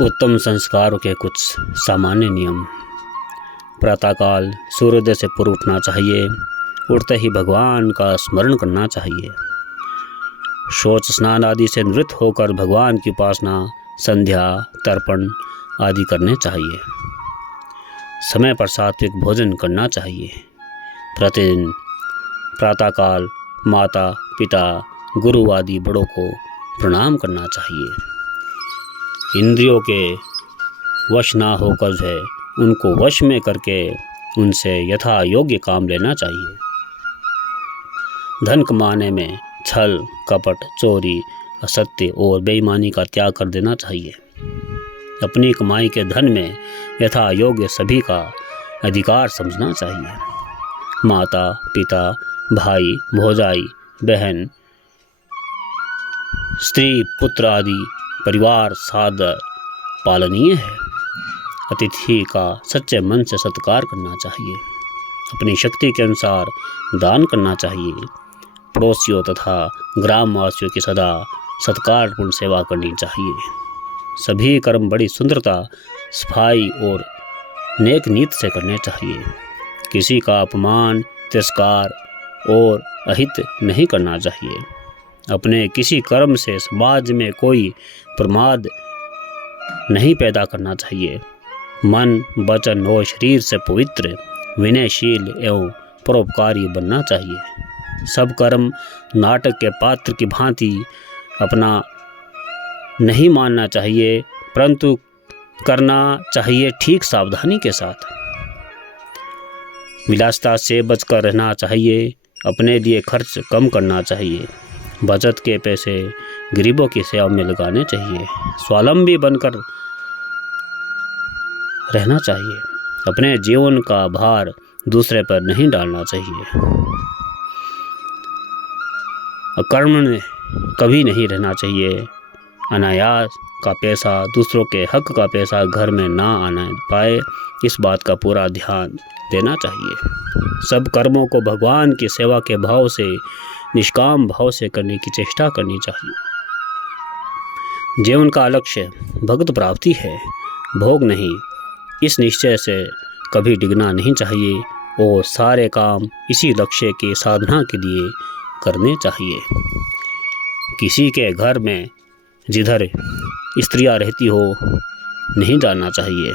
उत्तम संस्कारों के कुछ सामान्य नियम। प्रातःकाल सूर्योदय से पूर्व उठना चाहिए। उठते ही भगवान का स्मरण करना चाहिए। शौच स्नान आदि से निवृत्त होकर भगवान की उपासना, संध्या, तर्पण आदि करने चाहिए। समय पर सात्विक भोजन करना चाहिए। प्रतिदिन प्रातःकाल माता, पिता, गुरु आदि बड़ों को प्रणाम करना चाहिए। इंद्रियों के वश ना होकर उनको वश में करके उनसे यथा योग्य काम लेना चाहिए। धन कमाने में छल, कपट, चोरी, असत्य और बेईमानी का त्याग कर देना चाहिए। अपनी कमाई के धन में यथा योग्य सभी का अधिकार समझना चाहिए। माता, पिता, भाई, भौजाई, बहन, स्त्री, पुत्र आदि परिवार सादर पालनीय है। अतिथि का सच्चे मन से सत्कार करना चाहिए। अपनी शक्ति के अनुसार दान करना चाहिए। पड़ोसियों तथा ग्रामवासियों की सदा सत्कारपूर्ण सेवा करनी चाहिए। सभी कर्म बड़ी सुंदरता, सफाई और नेक नीति से करने चाहिए। किसी का अपमान, तिरस्कार और अहित नहीं करना चाहिए। अपने किसी कर्म से समाज में कोई प्रमाद नहीं पैदा करना चाहिए। मन, वचन और शरीर से पवित्र, विनयशील एवं परोपकारी बनना चाहिए। सब कर्म नाटक के पात्र की भांति अपना नहीं मानना चाहिए, परंतु करना चाहिए ठीक सावधानी के साथ। विलासिता से बचकर रहना चाहिए। अपने लिए खर्च कम करना चाहिए। बचत के पैसे गरीबों की सेवा में लगाने चाहिए। स्वावलंबी बनकर रहना चाहिए। अपने जीवन का भार दूसरे पर नहीं डालना चाहिए। अकर्मण्य कभी नहीं रहना चाहिए। अनायास का पैसा, दूसरों के हक का पैसा घर में ना आना पाए, इस बात का पूरा ध्यान देना चाहिए। सब कर्मों को भगवान की सेवा के भाव से, निष्काम भाव से करने की चेष्टा करनी चाहिए। जीवन का लक्ष्य भगवत प्राप्ति है, भोग नहीं। इस निश्चय से कभी डिगना नहीं चाहिए और सारे काम इसी लक्ष्य के साधना के लिए करने चाहिए। किसी के घर में जिधर स्त्रियां रहती हो नहीं जाना चाहिए।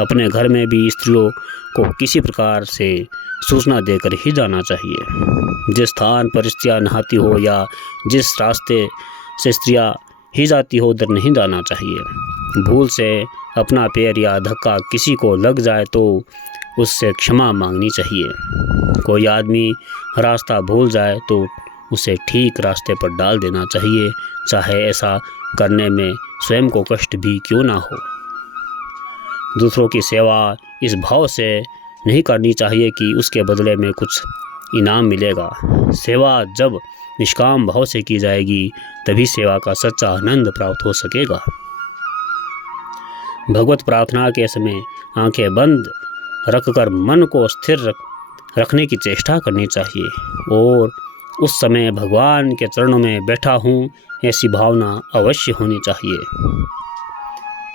अपने घर में भी स्त्रियों को किसी प्रकार से सूचना देकर ही जाना चाहिए। जिस स्थान पर स्त्रियां नहाती हो या जिस रास्ते से स्त्रियां ही जाती हो उधर नहीं जाना चाहिए। भूल से अपना पैर या धक्का किसी को लग जाए तो उससे क्षमा मांगनी चाहिए। कोई आदमी रास्ता भूल जाए तो उसे ठीक रास्ते पर डाल देना चाहिए, चाहे ऐसा करने में स्वयं को कष्ट भी क्यों ना हो। दूसरों की सेवा इस भाव से नहीं करनी चाहिए कि उसके बदले में कुछ इनाम मिलेगा। सेवा जब निष्काम भाव से की जाएगी तभी सेवा का सच्चा आनंद प्राप्त हो सकेगा। भगवत प्रार्थना के समय आंखें बंद रखकर मन को स्थिर रखने की चेष्टा करनी चाहिए और उस समय भगवान के चरणों में बैठा हूँ ऐसी भावना अवश्य होनी चाहिए।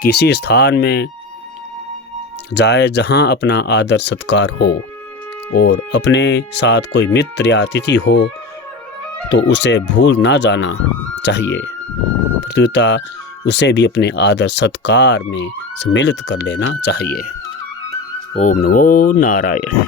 किसी स्थान में जाए जहाँ अपना आदर सत्कार हो और अपने साथ कोई मित्र या अतिथि हो तो उसे भूल ना जाना चाहिए। प्रत्युता उसे भी अपने आदर सत्कार में सम्मिलित कर लेना चाहिए। ओम नमो नारायण।